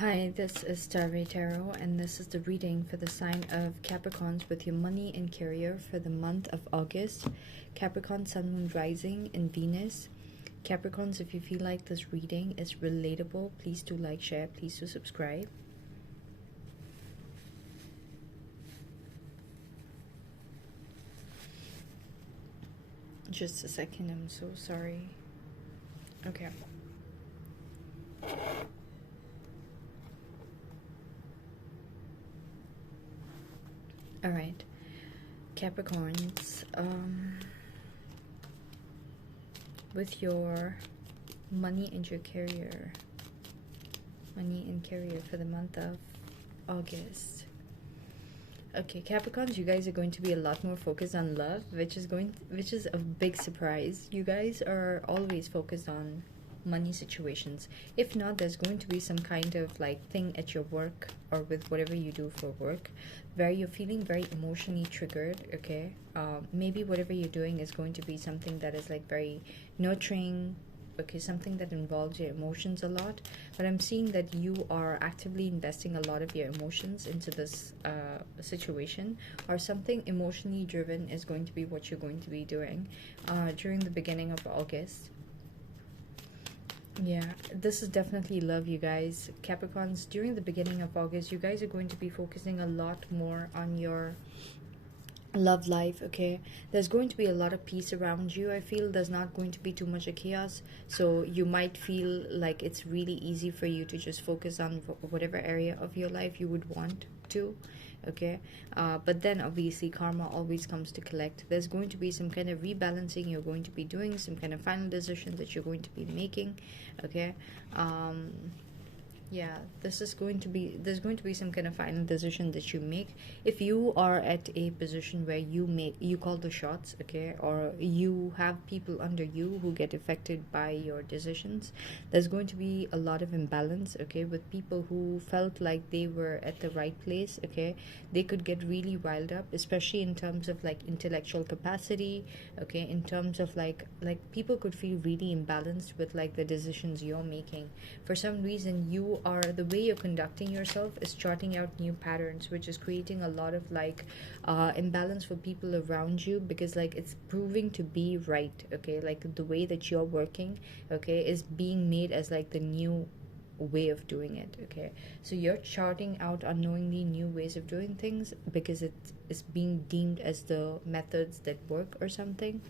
Hi, this is Starry Tarot, and this is the reading for the sign of Capricorns with your money and career for the month of August. Capricorn, Sun, Moon, Rising, and Venus. Capricorns, if you feel like this reading is relatable, please do like, share, please do subscribe. Just a second, I'm so sorry. Okay. All right, Capricorns, with your money and your career, for the month of August. Okay, Capricorns, you guys are going to be a lot more focused on love, which is a big surprise. You guys are always focused on money situations. If not, there's going to be some kind of like thing at your work or with whatever you do for work where you're feeling very emotionally triggered. Okay, maybe whatever you're doing is going to be something that is like very nurturing. Okay, something that involves your emotions a lot, but I'm seeing that you are actively investing a lot of your emotions into this situation, or something emotionally driven is going to be what you're going to be doing during the beginning of August. Yeah, this is definitely love, you guys. Capricorns, during the beginning of August, you guys are going to be focusing a lot more on your love life. Okay, there's going to be a lot of peace around you. I feel there's not going to be too much of chaos, so you might feel like it's really easy for you to just focus on whatever area of your life you would want to. Okay, but then obviously karma always comes to collect. There's going to be some kind of rebalancing you're going to be doing, some kind of final decision that you're going to be making. Okay, yeah, there's going to be some kind of final decision that you make. If you are at a position where you call the shots, okay, or you have people under you who get affected by your decisions, there's going to be a lot of imbalance. Okay, with people who felt like they were at the right place. Okay, they could get really riled up, especially in terms of like intellectual capacity. Okay, in terms of like people could feel really imbalanced with like the decisions you're making. For some reason, the way you're conducting yourself is charting out new patterns, which is creating a lot of like imbalance for people around you, because like it's proving to be right. Okay, like the way that you're working, okay, is being made as like the new way of doing it. Okay, so you're charting out unknowingly new ways of doing things because it is being deemed as the methods that work or something,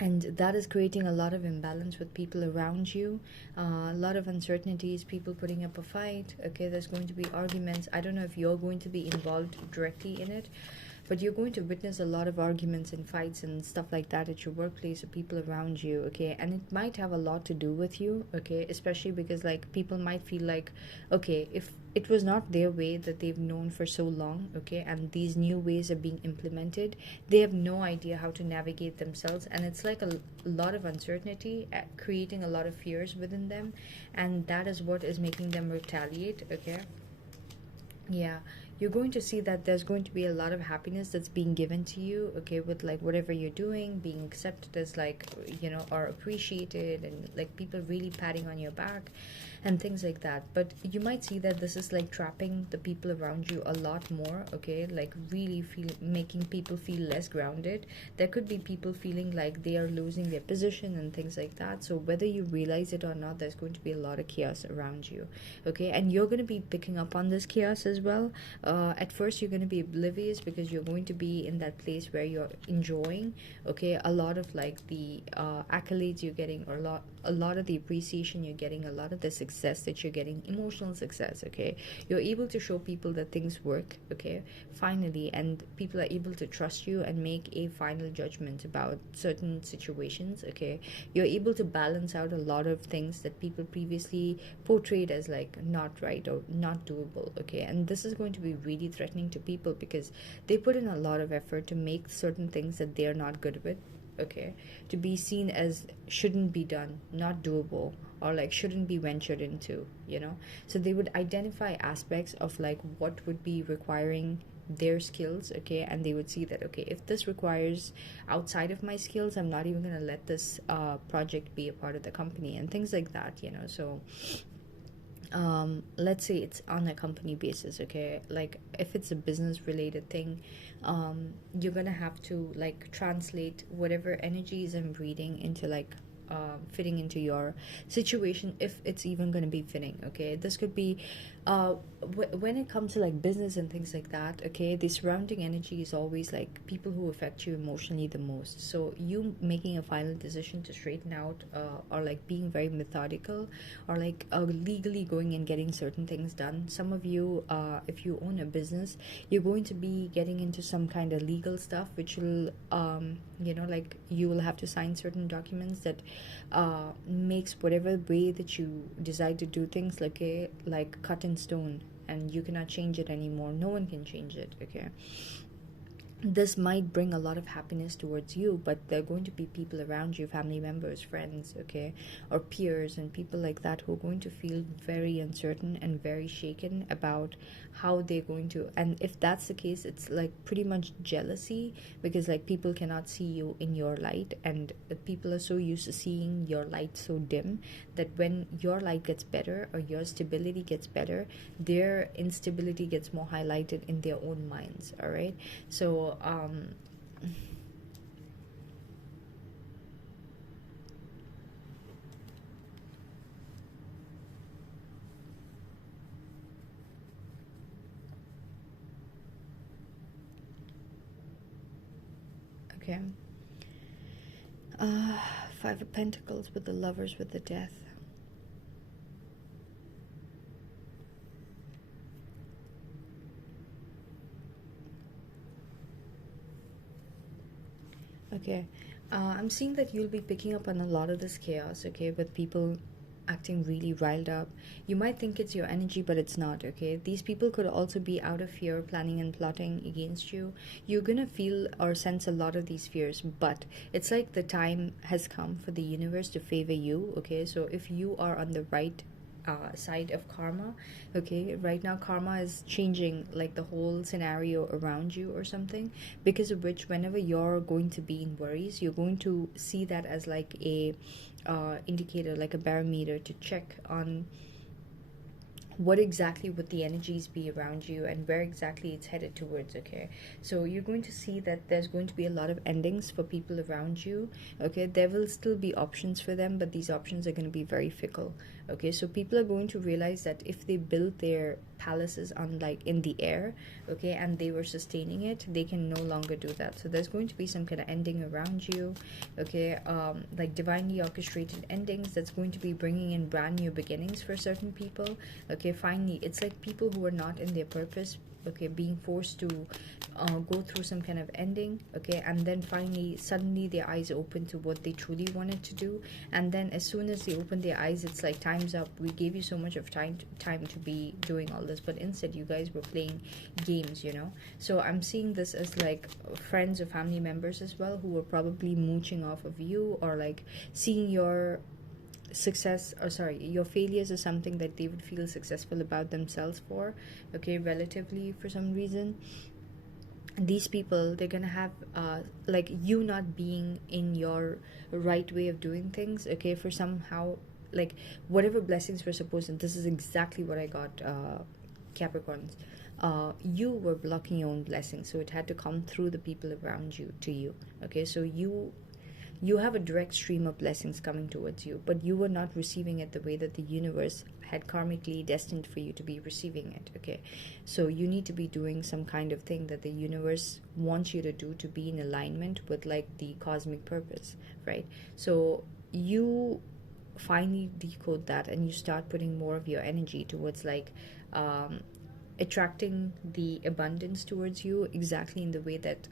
and that is creating a lot of imbalance with people around you, a lot of uncertainties, people putting up a fight. Okay, there's going to be arguments. I don't know if you're going to be involved directly in it, but you're going to witness a lot of arguments and fights and stuff like that at your workplace or people around you. Okay, and it might have a lot to do with you. Okay, especially because like people might feel like, okay, if it was not their way that they've known for so long, okay, and these new ways are being implemented, they have no idea how to navigate themselves, and it's like a lot of uncertainty, creating a lot of fears within them, and that is what is making them retaliate. Okay, yeah, you're going to see that there's going to be a lot of happiness that's being given to you. Okay, with like whatever you're doing being accepted as like, or appreciated, and like people really patting on your back and things like that. But you might see that this is like trapping the people around you a lot more. Okay, like really making people feel less grounded. There could be people feeling like they are losing their position and things like that. So whether you realize it or not, there's going to be a lot of chaos around you. Okay, and you're going to be picking up on this chaos as well. At first you're going to be oblivious because you're going to be in that place where you're enjoying, okay, a lot of like the accolades you're getting, or a lot of the appreciation you're getting, a lot of the success that you're getting, emotional success. Okay, you're able to show people that things work, okay, finally, and people are able to trust you and make a final judgment about certain situations. Okay, you're able to balance out a lot of things that people previously portrayed as like not right or not doable. Okay, and this is going to be really threatening to people because they put in a lot of effort to make certain things that they're not good with, okay, to be seen as shouldn't be done, not doable, or like shouldn't be ventured into, so they would identify aspects of like what would be requiring their skills. Okay, and they would see that, okay, if this requires outside of my skills, I'm not even going to let this project be a part of the company and things like that. So let's say it's on a company basis, okay, like if it's a business related thing, you're gonna have to like translate whatever energies I'm reading into like fitting into your situation, if it's even going to be fitting. Okay, this could be when it comes to like business and things like that. Okay, the surrounding energy is always like people who affect you emotionally the most. So you making a final decision to straighten out, or like being very methodical, or like legally going and getting certain things done. Some of you, if you own a business, you're going to be getting into some kind of legal stuff, which will like you will have to sign certain documents that makes whatever way that you decide to do things like cut in stone, and you cannot change it anymore. No one can change it. Okay, this might bring a lot of happiness towards you, but there are going to be people around you, family members, friends, okay, or peers and people like that, who are going to feel very uncertain and very shaken about how they're going to. And if that's the case, it's like pretty much jealousy, because like people cannot see you in your light, and people are so used to seeing your light so dim, that when your light gets better or your stability gets better, their instability gets more highlighted in their own minds. All right, so okay, uh Five of Pentacles with the Lovers with the Death. Okay, I'm seeing that you'll be picking up on a lot of this chaos, okay, with people acting really riled up. You might think it's your energy, but it's not, okay? These people could also be out of fear, planning and plotting against you. You're gonna feel or sense a lot of these fears, but it's like the time has come for the universe to favor you, okay? So if you are on the right side of karma, okay, right now karma is changing like the whole scenario around you or something, because of which whenever you're going to be in worries, you're going to see that as like a indicator, like a barometer to check on what exactly would the energies be around you and where exactly it's headed towards. Okay, so you're going to see that there's going to be a lot of endings for people around you. Okay, there will still be options for them, but these options are going to be very fickle. Okay, so people are going to realize that if they build their palaces on like in the air, okay, and they were sustaining it, they can no longer do that. So there's going to be some kind of ending around you. Okay, like divinely orchestrated endings that's going to be bringing in brand new beginnings for certain people. Okay, finally, it's like people who are not in their purpose, okay, being forced to go through some kind of ending. Okay, and then finally suddenly their eyes open to what they truly wanted to do, and then as soon as they open their eyes, it's like time's up. We gave you so much of time to be doing all this, but instead you guys were playing games, you know. So I'm seeing this as like friends or family members as well, who are probably mooching off of you, or like seeing your success, or sorry, your failures, or something that they would feel successful about themselves for, okay, relatively, for some reason. These people, they're gonna have like you not being in your right way of doing things, okay, for somehow, like whatever blessings were supposed, and this is exactly what I got, Capricorns, you were blocking your own blessings, so it had to come through the people around you to you. Okay, so you have a direct stream of blessings coming towards you, but you were not receiving it the way that the universe had karmically destined for you to be receiving it. Okay, so you need to be doing some kind of thing that the universe wants you to do to be in alignment with like the cosmic purpose, right? So you finally decode that, and you start putting more of your energy towards like attracting the abundance towards you, exactly in the way that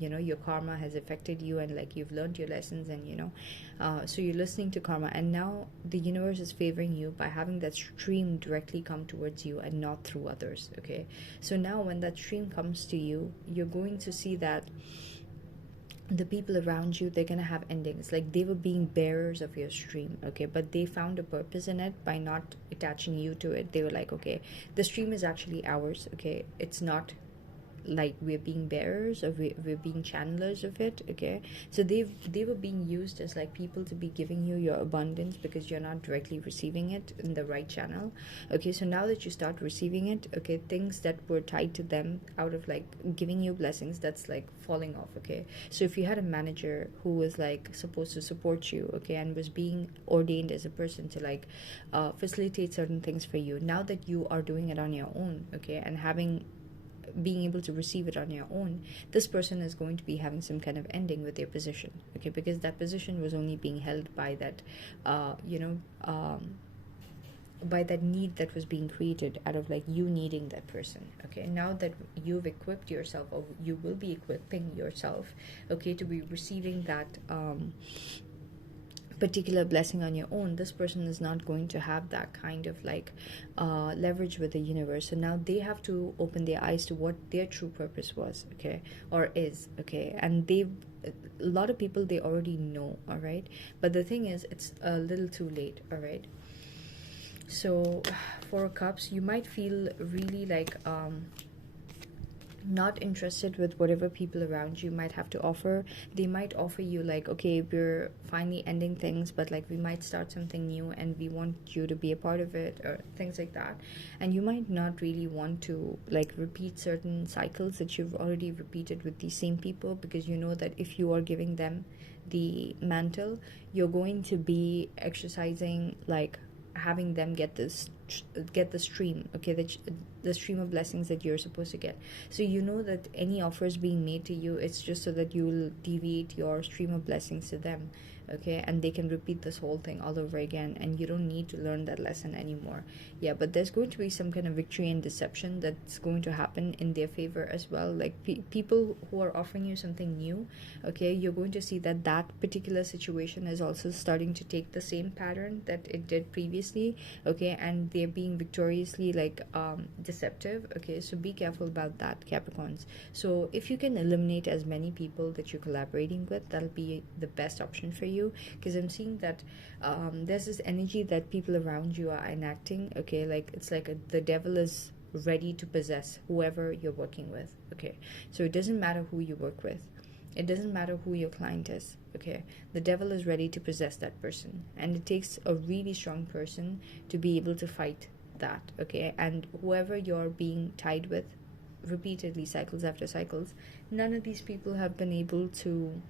your karma has affected you, and like you've learned your lessons, and so you're listening to karma, and now the universe is favoring you by having that stream directly come towards you and not through others. Okay, so now when that stream comes to you, you're going to see that the people around you, they're gonna have endings, like they were being bearers of your stream, okay, but they found a purpose in it by not attaching you to it. They were like, okay, the stream is actually ours, okay, it's not like we're being bearers, or we're being channelers of it. Okay, so they were being used as like people to be giving you your abundance because you're not directly receiving it in the right channel. Okay, so now that you start receiving it, okay, things that were tied to them out of like giving you blessings, that's like falling off. Okay, so if you had a manager who was like supposed to support you, okay, and was being ordained as a person to like facilitate certain things for you, now that you are doing it on your own, okay, and being able to receive it on your own, this person is going to be having some kind of ending with their position. Okay, because that position was only being held by that by that need that was being created out of like you needing that person. Okay, now that you've equipped yourself, or you will be equipping yourself, okay, to be receiving that particular blessing on your own, this person is not going to have that kind of like leverage with the universe. So now they have to open their eyes to what their true purpose was, okay, or is. Okay, and a lot of people, they already know. All right, but the thing is, it's a little too late. All right, so for cups, you might feel really like not interested with whatever people around you might have to offer. They might offer you like, okay, we're finally ending things, but like we might start something new and we want you to be a part of it, or things like that. And you might not really want to like repeat certain cycles that you've already repeated with these same people, because you know that if you are giving them the mantle, you're going to be exercising like having them get the stream, okay, the stream of blessings that you're supposed to get. So you know that any offers being made to you, it's just so that you will deviate your stream of blessings to them, okay, and they can repeat this whole thing all over again, and you don't need to learn that lesson anymore. Yeah, but there's going to be some kind of victory and deception that's going to happen in their favor as well. Like people who are offering you something new, okay, you're going to see that that particular situation is also starting to take the same pattern that it did previously, okay, and they're being victoriously like deceptive. Okay, so be careful about that, Capricorns. So if you can eliminate as many people that you're collaborating with, that'll be the best option for you, because I'm seeing that there's this energy that people around you are enacting. Okay, like it's like the devil is ready to possess whoever you're working with. Okay, so it doesn't matter who you work with, it doesn't matter who your client is. Okay, the devil is ready to possess that person, and it takes a really strong person to be able to fight that. Okay, and whoever you're being tied with repeatedly, cycles after cycles, none of these people have been able to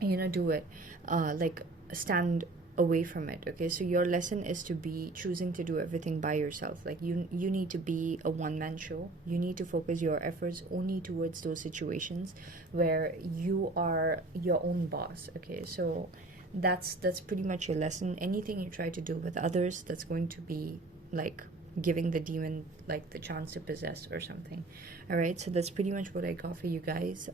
do it like stand away from it. Okay, so your lesson is to be choosing to do everything by yourself. Like you need to be a one-man show. You need to focus your efforts only towards those situations where you are your own boss. Okay, so that's pretty much your lesson. Anything you try to do with others, that's going to be like giving the demon like the chance to possess or something. All right, so that's pretty much what I got for you guys,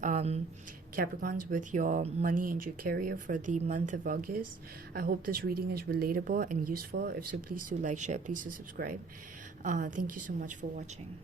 Capricorns, with your money and your career for the month of August. I hope this reading is relatable and useful. If so, please do like, share, please do subscribe. Thank you so much for watching.